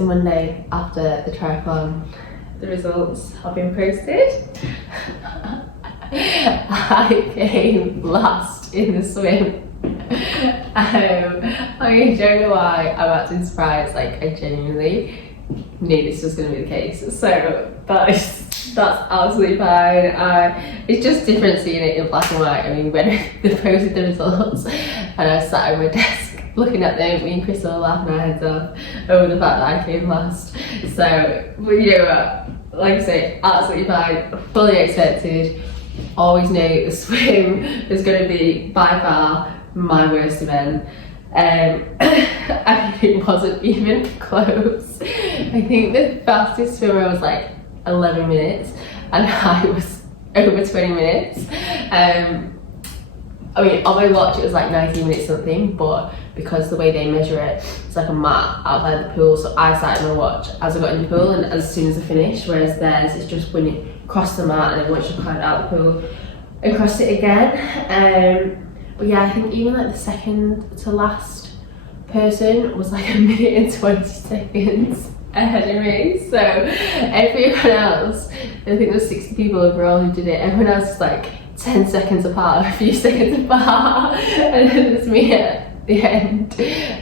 the Monday after the triathlon. The results have been posted. I came last in the swim. I don't know why I'm actually surprised. Like, I genuinely knew this was going to be the case. So that's absolutely fine. It's just different seeing it in black and white. I mean, when they posted the results and I sat at my desk looking at them, me and Chris all laughing our heads off over the fact that I came last. So, but you know what, like I say, absolutely fine, fully expected. Always knew the swim is going to be by far my worst event. I mean, it wasn't even close. I think the fastest swimmer was like 11 minutes and I was over 20 minutes. I mean, on my watch it was like 19 minutes something, but because the way they measure it, it's like a mat outside the pool, so I started my watch as I got in the pool and as soon as I finished, whereas theirs is just when it crossed the mat and then once you climbed out the pool and crossed it again. But yeah, I think even like the second to last person was like 1 minute and 20 seconds ahead of me. So everyone else, I think there was 60 people overall who did it, everyone else was like 10 seconds apart, a few seconds apart, and then there's me at the end,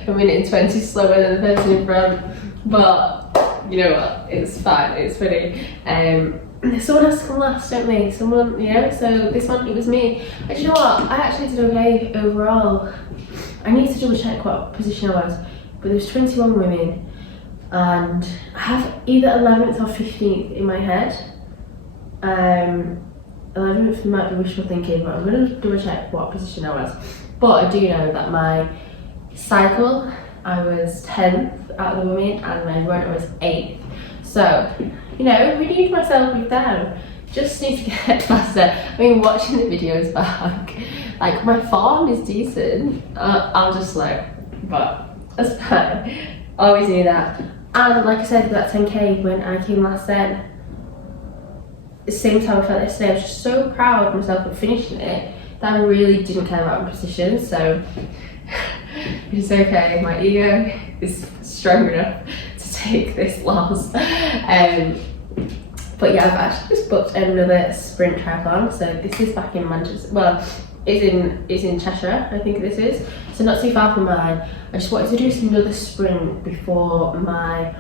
1 minute and 20 slower than the person in front. But you know what, it's fine, it's funny. Someone has to come last, don't they? Someone, you know, so this one, it was me. And you know what, I actually did okay overall. I need to double check what position I was, but there was 21 women and I have either 11th or 15th in my head. 11th might be wishful thinking, but I'm going to double check what position I was. But I do know that my cycle, I was 10th out of the women and my run was 8th. So, you know, renewed myself with them. Just need to get faster. I mean, watching the videos back, like my form is decent. I'm just slow, but that's fine. Always knew that. And like I said, that 10k when I came last then, the same time I felt yesterday, I was just so proud of myself for finishing it that I really didn't care about my position. So it's okay. My ego is strong enough to take this loss. But yeah, I've actually just booked another sprint triathlon. So this is back in Manchester. Well, it's in Cheshire, I think this is. So not too far from mine. I just wanted to do another sprint before my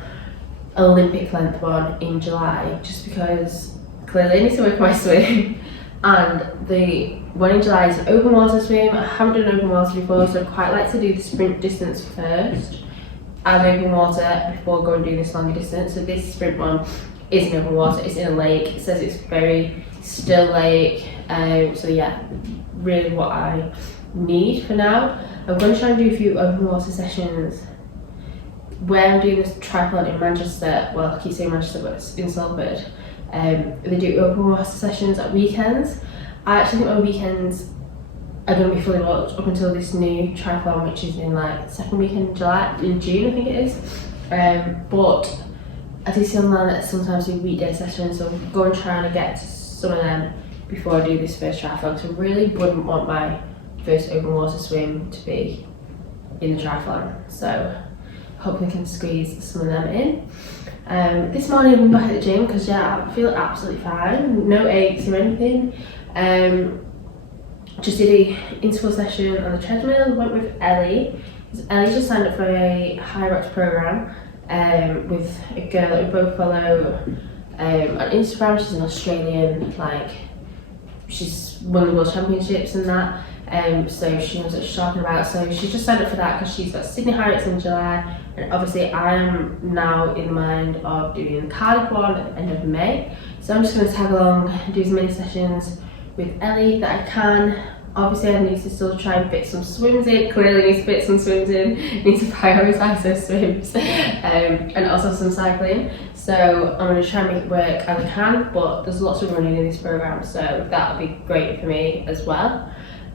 Olympic length one in July, just because clearly I need to work my swim. And the one in July is an open water swim. I haven't done open water before, so I'd quite like to do the sprint distance first and open water before going and do this longer distance. So this sprint one is in open water, it's in a lake. It says it's very still lake. So yeah, really what I need for now. I'm going to try and do a few open water sessions where I'm doing this triathlon in Manchester. Well, I keep saying Manchester, but it's in Salford. They do open water sessions at weekends. I actually think my weekends are going to be fully booked up until this new triathlon, which is in like the second weekend in June, I think it is. But I do see online that sometimes do weekday sessions, so I'm going to try and get to some of them before I do this first triathlon. So I really wouldn't want my first open water swim to be in the triathlon. So hopefully I can squeeze some of them in. This morning I've been back at the gym because yeah, I feel absolutely fine, no aches or anything. Just did a interval session on the treadmill, went with Ellie. Ellie just signed up for a Hyrox program with a girl that we both follow on Instagram. She's an Australian, like she's won the World Championships and that. So she knows what she's talking about. So she's just signed up for that because she's got Sydney Hyrox in July, and obviously I am now in the mind of doing the Cardiff one at the end of May. So I'm just going to tag along and do as many sessions with Ellie that I can. Obviously I need to still try and fit some swims in, clearly need to fit some swims in, need to prioritise those swims, and also some cycling. So I'm going to try and make it work as I can, but there's lots of running in this programme, so that'll be great for me as well.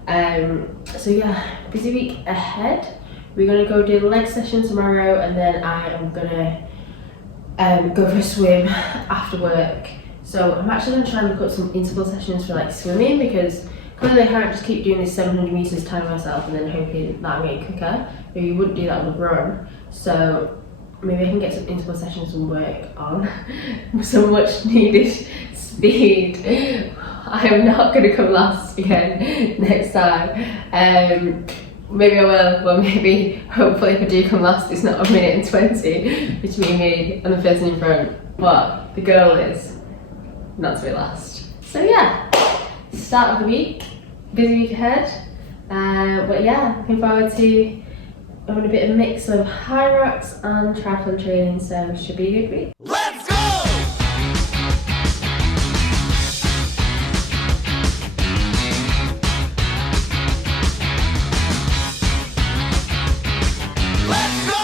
So yeah, busy week ahead. We're going to go do the leg session tomorrow, and then I am going to go for a swim after work. So I'm actually going to try and look up some interval sessions for like swimming, because clearly I can't just keep doing this 700 metres time myself and then hoping that I'm getting quicker. But you wouldn't do that on the run. So maybe I can get some interval sessions and work on some much needed speed. I am not going to come last again next time. Maybe I will, well maybe, hopefully if I do come last it's not 1 minute and 20 between me and the person in front, but the goal is not to be last. So yeah, start of the week, busy week ahead, but yeah, looking forward to having a bit of a mix of Hyrox and triathlon training, so it should be a good week. Let's go! Let's go! Let's go! Let's go!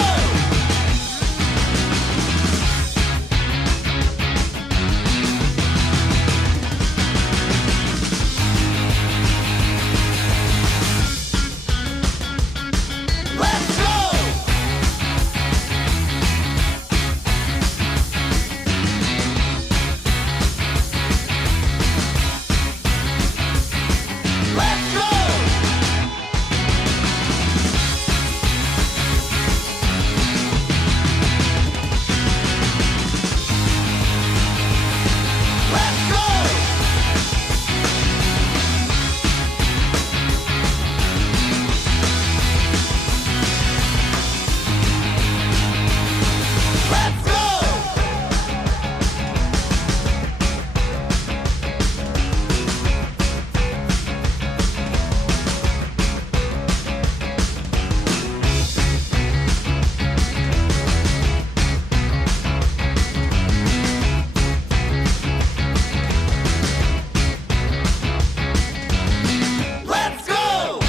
Let's go! Let's go! Let's go! Let's go!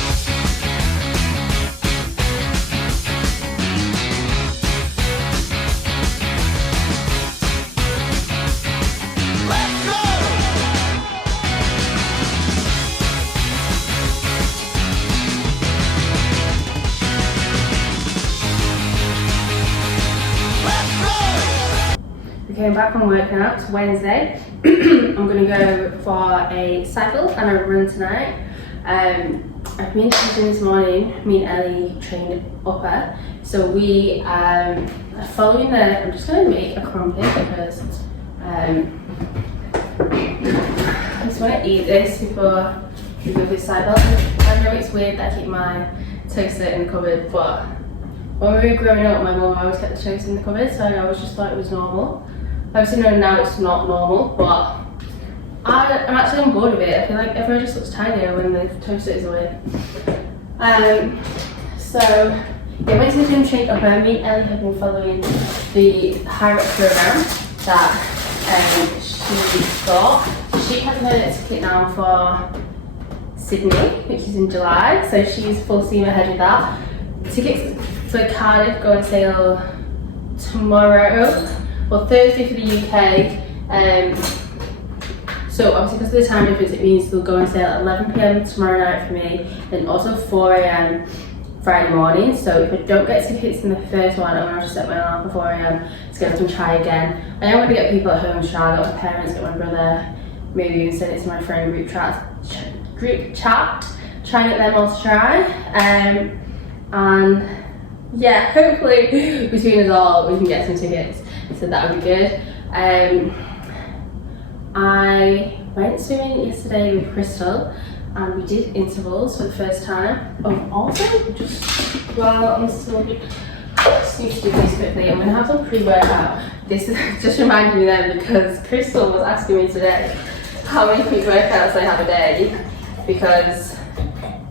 Let's go! Okay, I'm back from work now, it's Wednesday. I'm going to go for a cycle and a run tonight. I've been training this morning, me and Ellie trained upper. So we are following I'm just going to make a crumpet because I just want to eat this before we go this cycle. I know it's weird that I keep my toaster in the cupboard, but when we were growing up, my mum always kept the toaster in the cupboard, so I always just thought it was normal. Obviously, no, now it's not normal, but I'm actually on board with it. I feel like everyone just looks tinier when the toaster is away. So, yeah, went to the gym, trained up, and me and Ellie have been following the Hyrox program that she got. She has her ticket now for Sydney, which is in July, so she's full steam ahead with that. Tickets for Cardiff go on sale tomorrow, well Thursday for the UK. So obviously because of the time difference it means they'll go on sale at 11 PM tomorrow night for me, and also 4 AM Friday morning. So if I don't get tickets in the first one, I'm going to set my alarm for 4 AM to get up and try again. I am going to get people at home to try, get my parents, get my brother, maybe even send it to my friend group chat, try and get them all to try. And yeah, hopefully between us all we can get some tickets, so that would be good. I went swimming yesterday with Crystal and we did intervals for the first time. Also, just while I'm still just need to do this quickly, I'm going to have some pre-workout. This is just reminded me then because Crystal was asking me today how many pre-workouts I have a day, because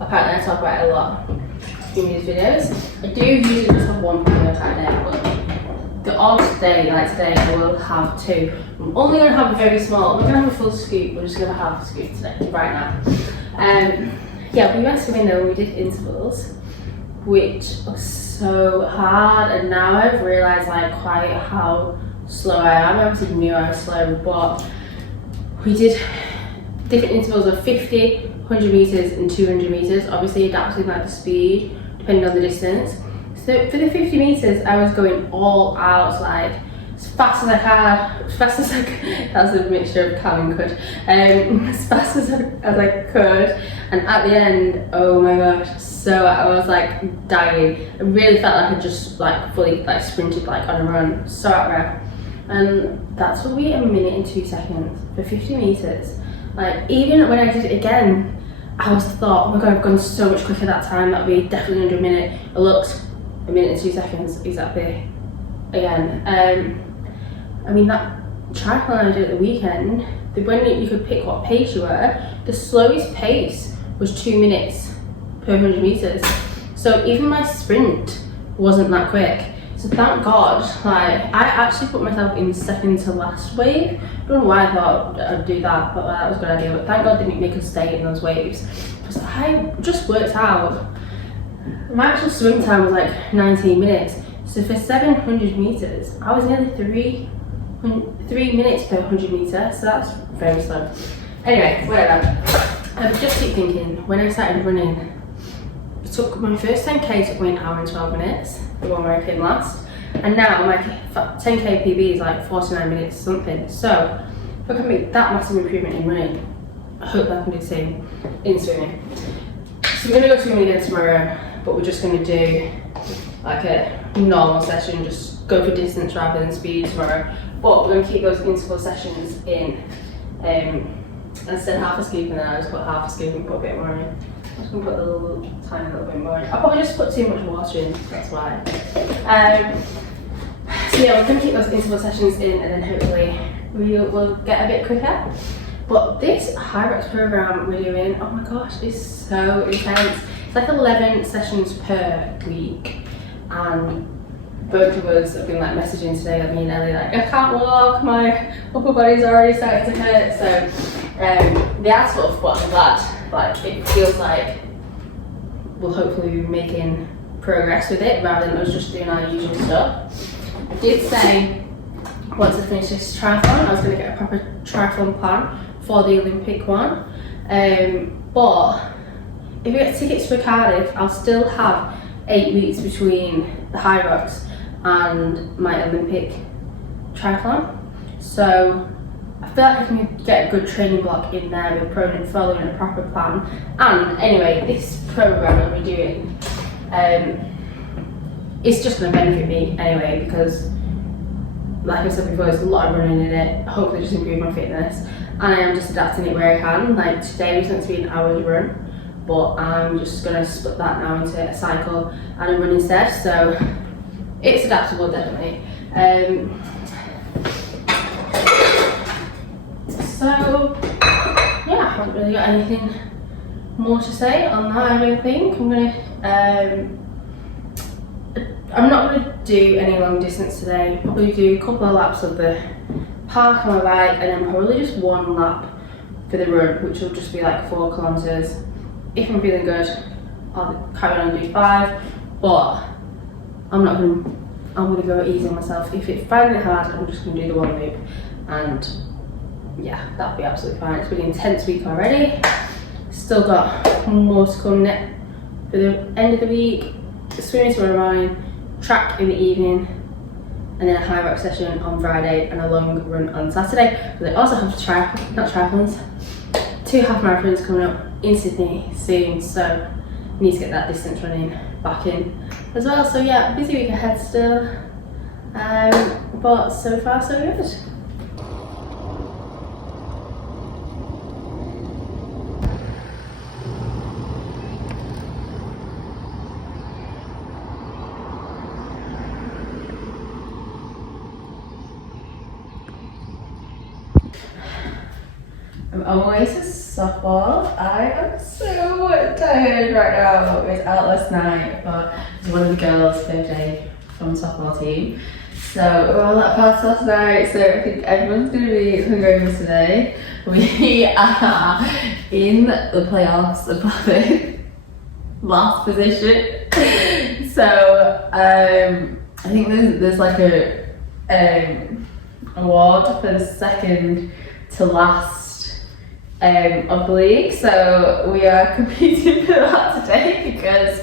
apparently I talk about it a lot in these videos. I do usually just have one pre-workout a day, but the odd day, like today, I will have 2. I'm only going to have a very small, I'm not going to have a full scoop, we're just going to have half a scoop today, right now. Yeah, we went swimming though, we did intervals, which was so hard, and now I've realised like quite how slow I am. I obviously knew I was slow, but we did different intervals of 50, 100 metres and 200 metres, obviously adapting like the speed depending on the distance. So for the 50 metres I was going all out, like as fast as I can, that's a mixture of can and could, as fast as I could, and at the end, oh my gosh, So I was like dying. I really felt like I just like fully like sprinted like on a run, so out breath. And that took me 1 minute and 2 seconds for 50 meters. Like even when I did it again, I was thought, oh my god, I've gone so much quicker that time. That'd be definitely under a minute. I looked, 1 minute and 2 seconds exactly again. I mean that triathlon I did at the weekend, when you could pick what pace you were, the slowest pace was 2 minutes per 100 meters. So even my sprint wasn't that quick. So thank God, like I actually put myself in second to last wave. I don't know why I thought I'd do that, but that was a good idea. But thank God they didn't make us stay in those waves. Because I just worked out, my actual swim time was like 19 minutes. So for 700 meters, I was nearly 3 minutes per 100 meters. So that's very slow. Anyway, whatever. I just keep thinking, when I started running, it took my first 10k took me 1 hour and 12 minutes, the one where I came last, and now my 10k PB is like 49 minutes something. So if I can make that massive improvement in running, I hope I can do the same in swimming. So we're going to go swimming again tomorrow, but we're just going to do like a normal session, just go for distance rather than speed tomorrow. But we're going to keep those interval sessions in. Instead of half a scoop, and then I just put half a scoop and put a bit more in. I'm just going to put a little tiny little bit more in. I probably just put too much water in, that's why. So yeah, we're going to keep those interval sessions in, and then hopefully we'll get a bit quicker. But this Hyrox program we're doing, oh my gosh, is so intense. It's like 11 sessions per week, and both of us have been like messaging today, like me and Ellie, like I can't walk, my upper body's already starting to hurt. So they are tough, but I'm glad. Like it feels like we'll hopefully be making progress with it rather than us just doing our usual stuff. I did say once I finish this triathlon, I was going to get a proper triathlon plan for the Olympic one. But if we get tickets for Cardiff, I'll still have 8 weeks between the Hyrox and my Olympic triathlon. So I feel like I can get a good training block in there with following a proper plan. And anyway, this program that we're doing, it's just going to benefit me anyway, because like I said before, there's a lot of running in it, hopefully just improve my fitness, and I am just adapting it where I can. Like today was meant to be an hour's run, but I'm just going to split that now into a cycle and a run instead, so it's adaptable definitely. So yeah, I haven't really got anything more to say on that, I don't think. I'm not going to do any long distance today, probably do a couple of laps of the park on my bike, and then probably just 1 lap for the run, which will just be like 4 kilometres. If I'm feeling good, I'll carry on and do 5, but I'm going to go easy on myself. If it's finding it hard, I'm just going to do the 1 loop, and yeah, that'll be absolutely fine. It's been an intense week already. Still got more to come for the end of the week. Swimming tomorrow morning, track in the evening, and then a Hyrox session on Friday and a long run on Saturday. But I also have triathlons, 2 half marathons coming up in Sydney soon, so I need to get that distance running back in as well. So yeah, busy week ahead still, but so far so good. I'm on my way to softball. I am so tired right now. It was out last night, but it was one of the girls' birthday from the softball team. So we're all at party last night, so I think everyone's going to be hungover today. We are in the playoffs above last position. So I think there's like a award for the second to last of the league, so we are competing for that today because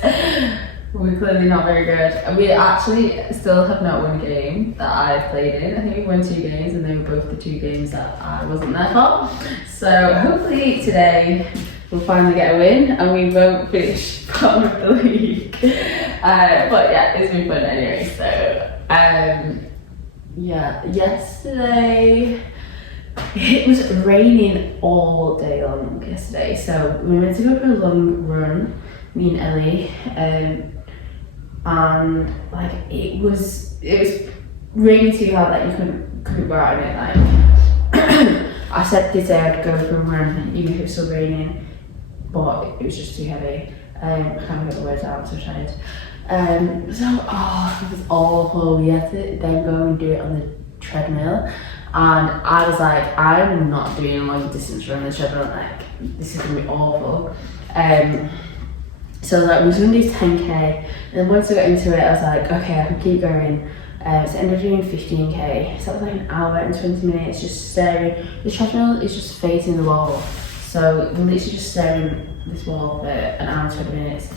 we're clearly not very good. We actually still have not won a game that I've played in. I think we won 2 games, and they were both the 2 games that I wasn't there for. So hopefully today we'll finally get a win and we won't finish bottom of the league. But yeah, it's been fun anyway. So yeah, yesterday it was raining all day long yesterday, so we were meant to go for a long run, me and Ellie, and like it was raining too hard that you couldn't go out in it. Like I said this day I'd go for a run even if it was still raining, but it was just too heavy. I can't get the words out, I'm so tired. It was awful. We had to then go and do it on the treadmill, and I was like, I'm not doing a long distance run on the treadmill, like this is gonna be awful. So like we was gonna do 10k, and then once I got into it I was like, okay, I can keep going. So I ended up doing 15k, so that was like an hour and 20 minutes just staring. The treadmill is just facing the wall, so we're literally just staring this wall for an hour and 20 minutes.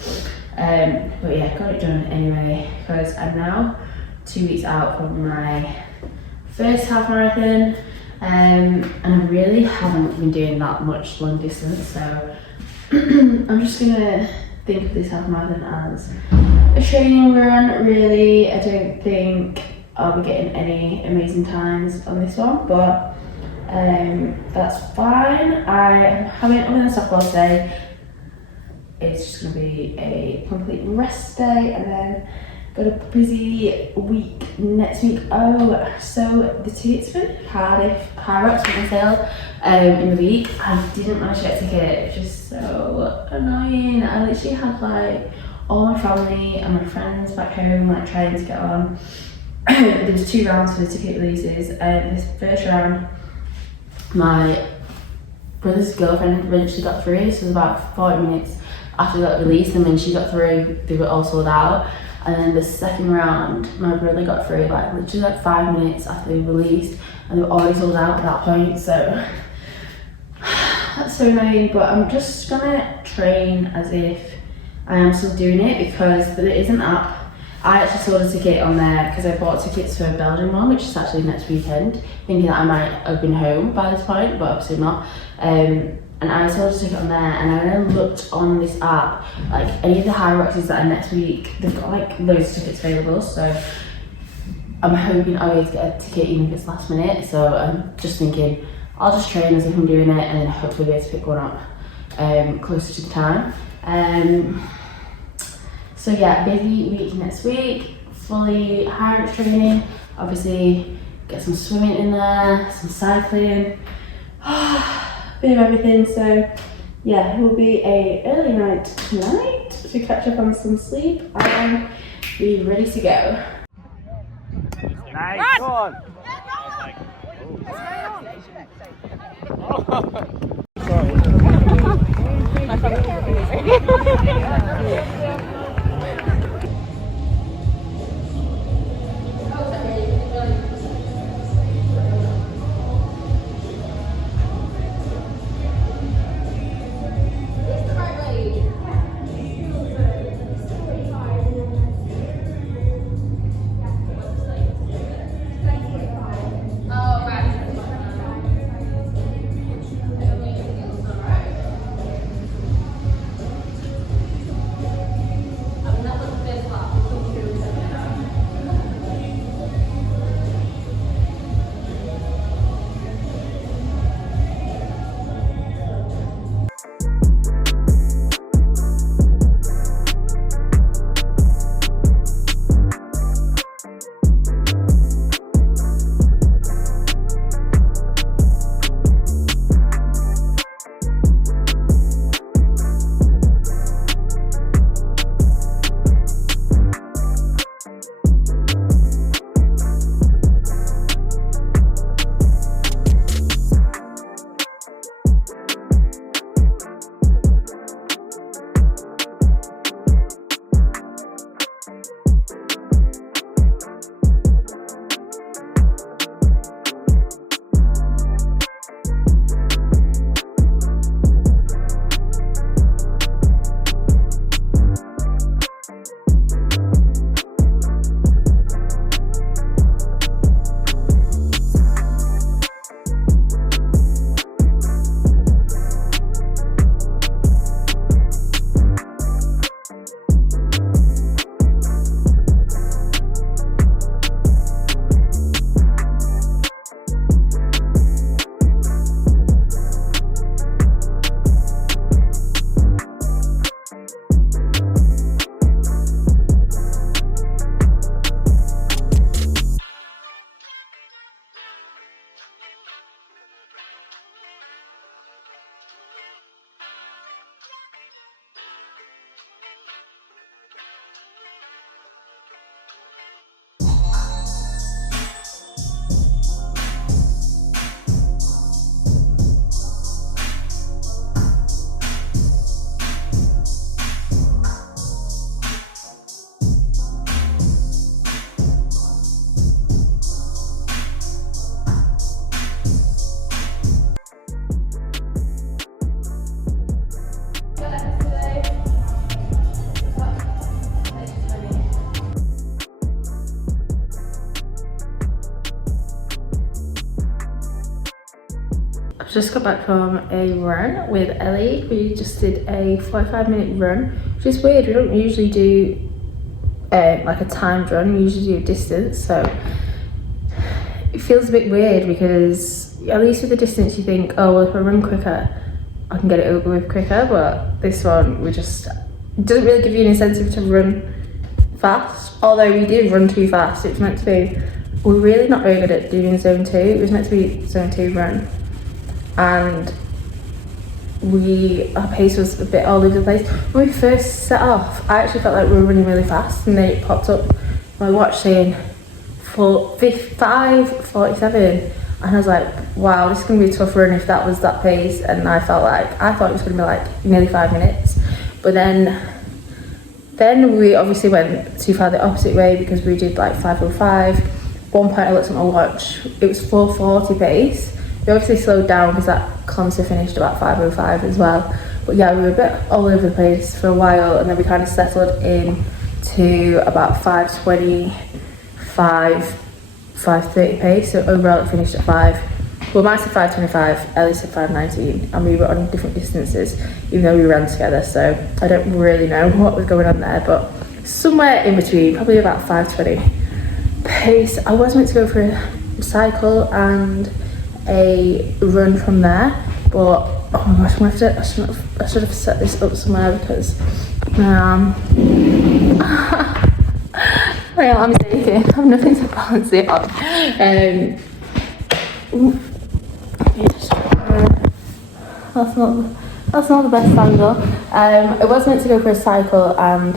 But yeah, got it done anyway, because I'm now 2 weeks out from my first half marathon, and I really haven't been doing that much long distance, so I'm just gonna think of this half marathon as a training run really. I don't think I'll be getting any amazing times on this one, but that's fine. I'm having other than softball today. It's just going to be a complete rest day, and then got a busy week next week. Oh, so the tickets for Cardiff Hyrox were on sale in the week. I didn't manage to get a ticket, which is so annoying. I literally had like all my family and my friends back home like trying to get on. There was 2 rounds for the ticket releases. This first round, my brother's girlfriend eventually got through, so it was about 40 minutes after that release, and when she got through they were all sold out. And then the second round my brother got through like literally like 5 minutes after they released, and they were already sold out at that point, so that's so annoying. But I'm just gonna train as if I am still doing it, because there is an app. I actually sold a ticket on there because I bought tickets for a Belgian one, which is actually next weekend, thinking that I might have been home by this point, but obviously not. And I sold a ticket on there, and I then looked on this app, like any of the Hyroxes that are next week, they've got like loads of tickets available, so I'm hoping I'll be able to get a ticket even if it's last minute. So I'm just thinking I'll just train as if I'm doing it, and then hopefully be able to pick one up closer to the time. So yeah, busy week next week, fully Hyrox training, obviously get some swimming in there, some cycling, bit of everything. So yeah, it will be a early night tonight to catch up on some sleep and be ready to go. Nice. Go on. I've just got back from a run with Ellie. We just did a 45-minute run, which is weird. We don't usually do like a timed run, we usually do a distance, so it feels a bit weird because at least with the distance you think, oh well, if I run quicker I can get it over with quicker, but this one it doesn't really give you an incentive to run fast, although we did run too fast. It was meant to be, we're really not very good at doing zone 2, it was meant to be zone 2 run, and our pace was a bit all over the place. When we first set off, I actually felt like we were running really fast, and then it popped up my watch saying 5:47, and I was like, wow, this is going to be a tough run if that was that pace. And I thought it was going to be like nearly 5 minutes, but then we obviously went too far the opposite way because we did like 5:05. One point I looked at my watch, it was 4:40 pace. We obviously slowed down because that kilometre finished about 5:05 as well. But yeah, we were a bit all over the place for a while, and then we kind of settled in to about 5:25, 5:30 pace. So overall it finished at 5. Well, mine said 5:25, Ellie said 5:19, and we were on different distances, even though we ran together. So I don't really know what was going on there, but somewhere in between, probably about 5:20 pace. I was meant to go for a cycle and a run from there, but oh my gosh, I should have set this up somewhere because I'm mistaken. I have nothing to balance it on. That's not the best angle. I was meant to go for a cycle and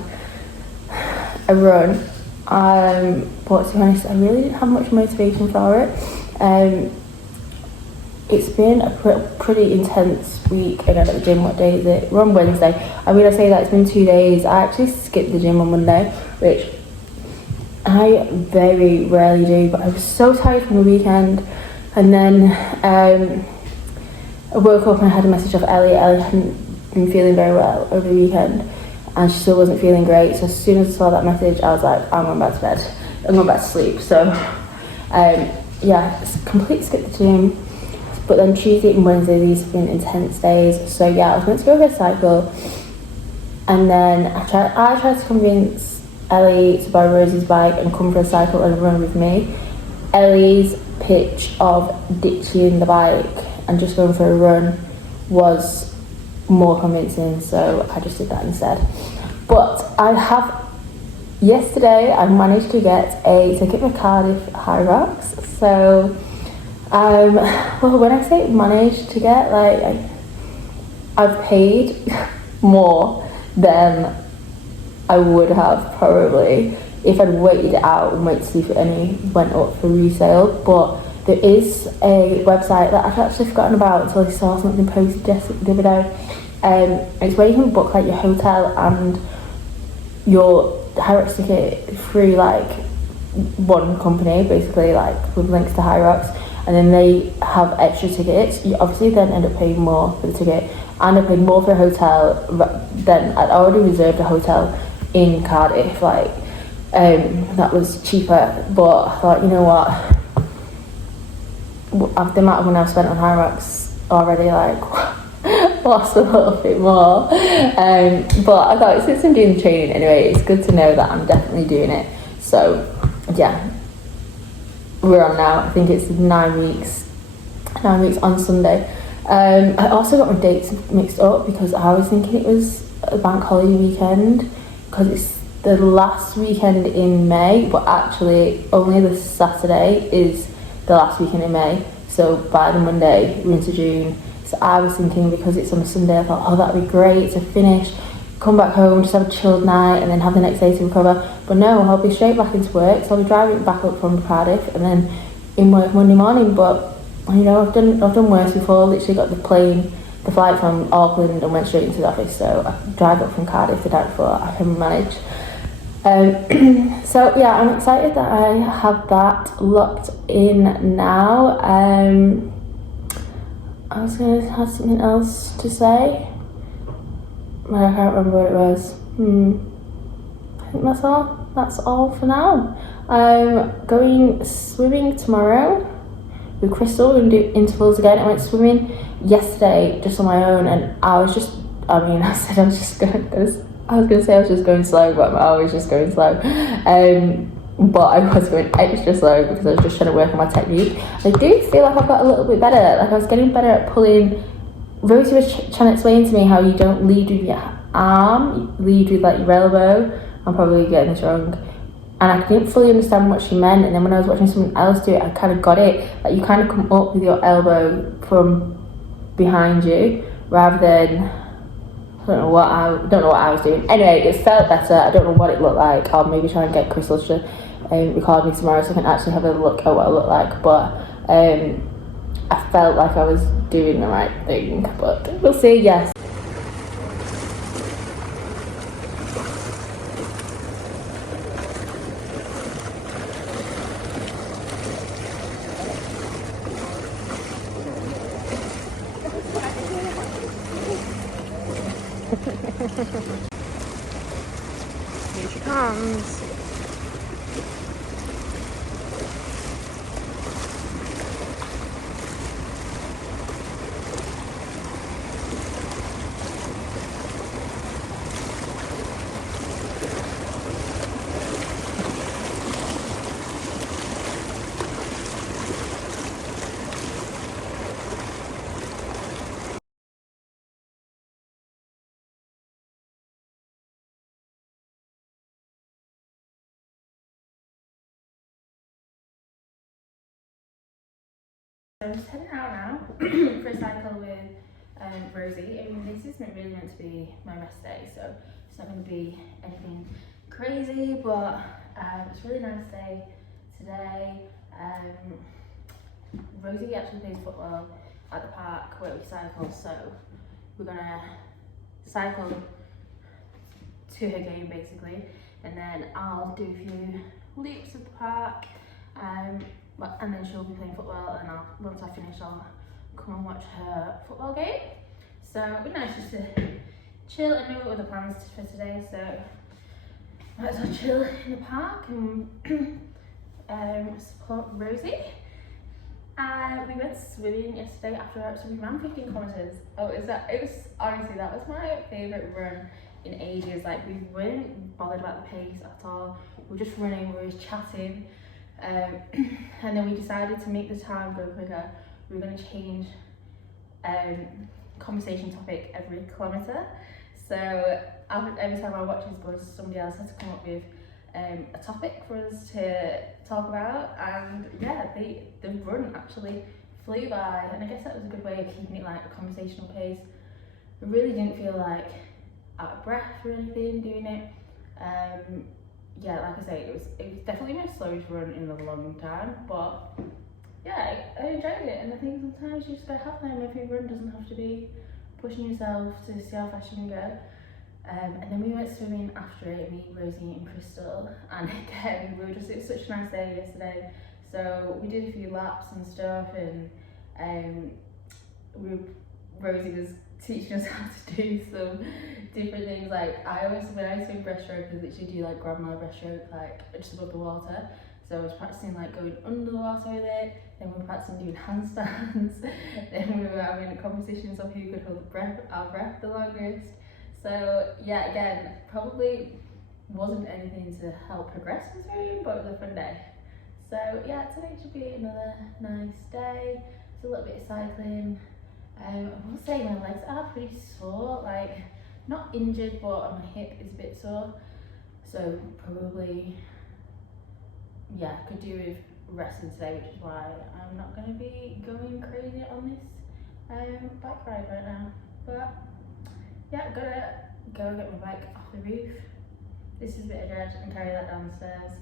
a run, but to be honest, I really didn't have much motivation for it. It's been a pretty intense week again at the gym. What day is it? We're on Wednesday. I mean, I say that it's been 2 days. I actually skipped the gym on Monday, which I very rarely do, but I was so tired from the weekend. And then I woke up and I had a message off Ellie. Ellie hadn't been feeling very well over the weekend and she still wasn't feeling great. So as soon as I saw that message, I was like, I'm going back to bed. I'm going back to sleep. So yeah, completely skipped the gym. But then Tuesday and Wednesday, these have been intense days. So yeah, I was meant to go for a cycle, and then I tried to convince Ellie to borrow Rosie's bike and come for a cycle and run with me. Ellie's pitch of ditching the bike and just going for a run was more convincing, so I just did that instead. But yesterday I managed to get a ticket for Cardiff Hyrox. So well, when I say managed to get, like I've paid more than I would have probably if I'd waited it out and wait to see if any went up for resale. But there is a website that I've actually forgotten about until I saw something posted the other day. It's where you can book like your hotel and your Hyrox ticket through like one company, basically, like with links to Hyrox, and then they have extra tickets. You obviously then end up paying more for the ticket, and I paid more for a hotel than I'd already reserved a hotel in Cardiff. Like that was cheaper, but I thought, you know what, the amount of money I've spent on Hyrox already, like lost a little bit more. But I thought, since I'm doing the training anyway, it's good to know that I'm definitely doing it. So yeah, we're on now. I think it's 9 weeks on Sunday. I also got my dates mixed up because I was thinking it was a bank holiday weekend because it's the last weekend in May, but actually only the Saturday is the last weekend in May. So by the Monday we're into June. So I was thinking, because it's on a Sunday, I thought, oh, that'd be great to finish, come back home, just have a chilled night, and then have the next day to recover. But no, I'll be straight back into work. So I'll be driving back up from Cardiff and then in work Monday morning. But you know, I've done worse before. Literally got the flight from Auckland and went straight into the office. So I drive up from Cardiff the night before. I can manage. So yeah, I'm excited that I have that locked in now. I was going to have something else to say, but I can't remember what it was. I think that's all for now. I'm going swimming tomorrow with Crystal. We're gonna do intervals again. I went swimming yesterday just on my own, and I was just, I mean, I said I was just going, I was gonna say I was just going slow, but I was just going slow. But I was going extra slow because I was just trying to work on my technique. I do feel like I've got a little bit better. Like I was getting better at pulling. Rosie was trying to explain to me how you don't lead with your arm, you lead with like your elbow. I'm probably getting this wrong. And I didn't fully understand what she meant, and then when I was watching someone else do it, I kind of got it. Like you kind of come up with your elbow from behind you, rather than, I don't know what I was doing. Anyway, it felt better. I don't know what it looked like. I'll maybe try and get Crystal to record me tomorrow so I can actually have a look at what it looked like. But I felt like I was doing the right thing, but we'll see. Yes. Here she comes. I'm just heading out now for a cycle with Rosie. I mean, this isn't really meant to be my rest day, so it's not going to be anything crazy, but it's a really nice day today. Rosie actually plays football at the park where we cycle, so we're going to cycle to her game basically, and then I'll do a few loops at the park. And then she'll be playing football, and once I finish I'll come and watch her football game. So it'll be nice just to chill and know what other plans for today, so might as well chill in the park and support Rosie. We went swimming yesterday after, so we ran 15 kilometres. Honestly, that was my favourite run in ages. Like, we weren't bothered about the pace at all. We were just running, we were chatting. And then we decided to make the time go quicker. We were going to change conversation topic every kilometre. So every time I watch these boys, somebody else has to come up with a topic for us to talk about. And yeah, the run actually flew by, and I guess that was a good way of keeping it like a conversational pace. I really didn't feel like out of breath or anything doing it. Yeah, like I say, it was definitely my slowest run in a long time, but yeah, I enjoyed it. And I think sometimes you just gotta have them. Every run doesn't have to be pushing yourself to see how fast you can go. And then we went swimming after it, me, Rosie and Crystal, and again, it was such a nice day yesterday. So we did a few laps and stuff, and Rosie was teaching us how to do some different things. Like when I swim breaststroke, I literally do like grab my breaststroke like just above the water. So I was practicing like going under the water with it, then we were practicing doing handstands, then we were having conversations of who could hold our breath the longest. So yeah, again, probably wasn't anything to help progress the swimming, but it was a fun day. So yeah, today should be another nice day. It's a little bit of cycling. I will say my legs are pretty sore, like not injured, but my hip is a bit sore. So probably, yeah, could do with resting today, which is why I'm not going to be going crazy on this bike ride right now. But yeah, I've got to go get my bike off the roof. This is a bit of dread, and carry that downstairs,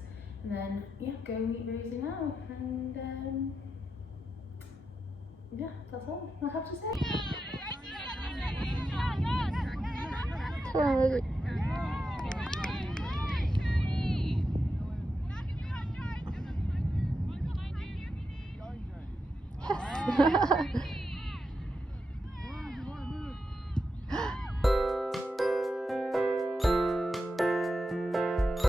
and then yeah, go meet Rosie now, and yeah, that's all I have to say. Yes.